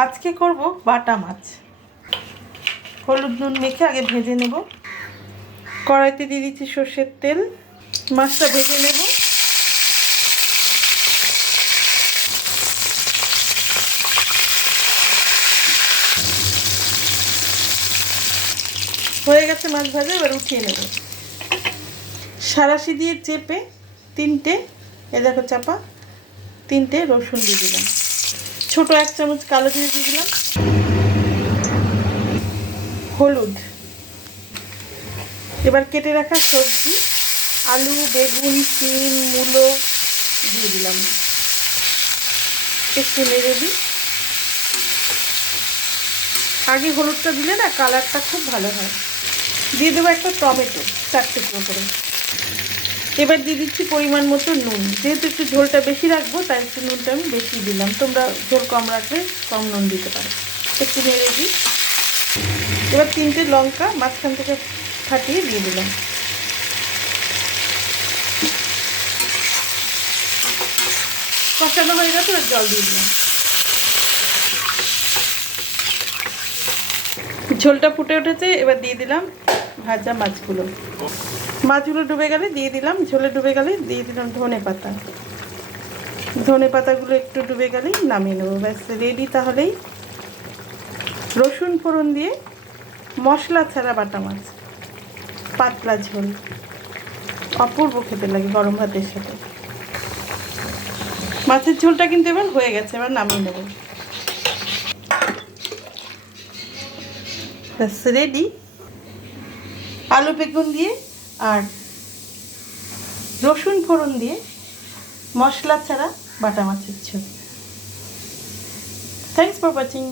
আজকে করব বাটা মাছ। হলুদ নুন মেখে আগে ভেজে নেব। কড়াইতে দিয়ে দিচ্ছি সর্ষের তেল। মাছটা ভেজে নেব। হয়ে গেছে মাছ ভাজা, এবার উঠিয়ে নেব। সাঁড়াশি দিয়ে চেপে তিনটে, এ দেখো চাপা, তিনটে রসুন দিয়ে দিলাম। ছোট 1 চামচ কালো জিরে দিয়ে দিলাম। হলুদ। এবার কেটে রাখা সবজি, আলু, বেগুন, সিম, মূলো দিয়ে দিলাম। একটু নেড়ে দিই। আগে হলুদটা দিলে না কালারটা খুব ভালো হয়। দিয়ে দেবো একটা টমেটো 4 টুকরো করে। এবার দিয়ে দিচ্ছি পরিমাণ মতো নুন। যেহেতু একটু ঝোলটা বেশি রাখবো তাই একটু নুনটা আমি বেশি দিলাম। তোমরা ঝোল কম রাখলে কম নুন দিতে পারো। একটু নেড়ে দিই। এবার 3টে লঙ্কা মাঝখান থেকে ফাটিয়ে দিয়ে দিলাম। কষানো হয়ে গেছে, এবার জল দিয়ে দিলাম। ঝোলটা ফুটে উঠেছে, এবার দিয়ে দিলাম ভাজা মাছগুলো। মাছগুলো ডুবে গেলে দিয়ে দিলাম, ঝোলে ডুবে গেলে দিয়ে দিলাম ধনে পাতা। ধনে পাতাগুলো একটু ডুবে গেলেই নামিয়ে নেবো। ব্যাস রেডি তাহলেই রসুন ফোড়ন দিয়ে মশলা ছাড়া বাটা মাছ, পাতলা ঝোল, অপূর্ব খেতে লাগে গরম ভাতের সাথে। মাছের ঝোলটা কিন্তু এবার হয়ে গেছে, এবার নামিয়ে নেব। ব্যাস রেডি আলু বেগুন দিয়ে আর রসুন ফোড়ন দিয়ে মশলা ছাড়া বাটা মাছের ঝোল। Thanks for watching.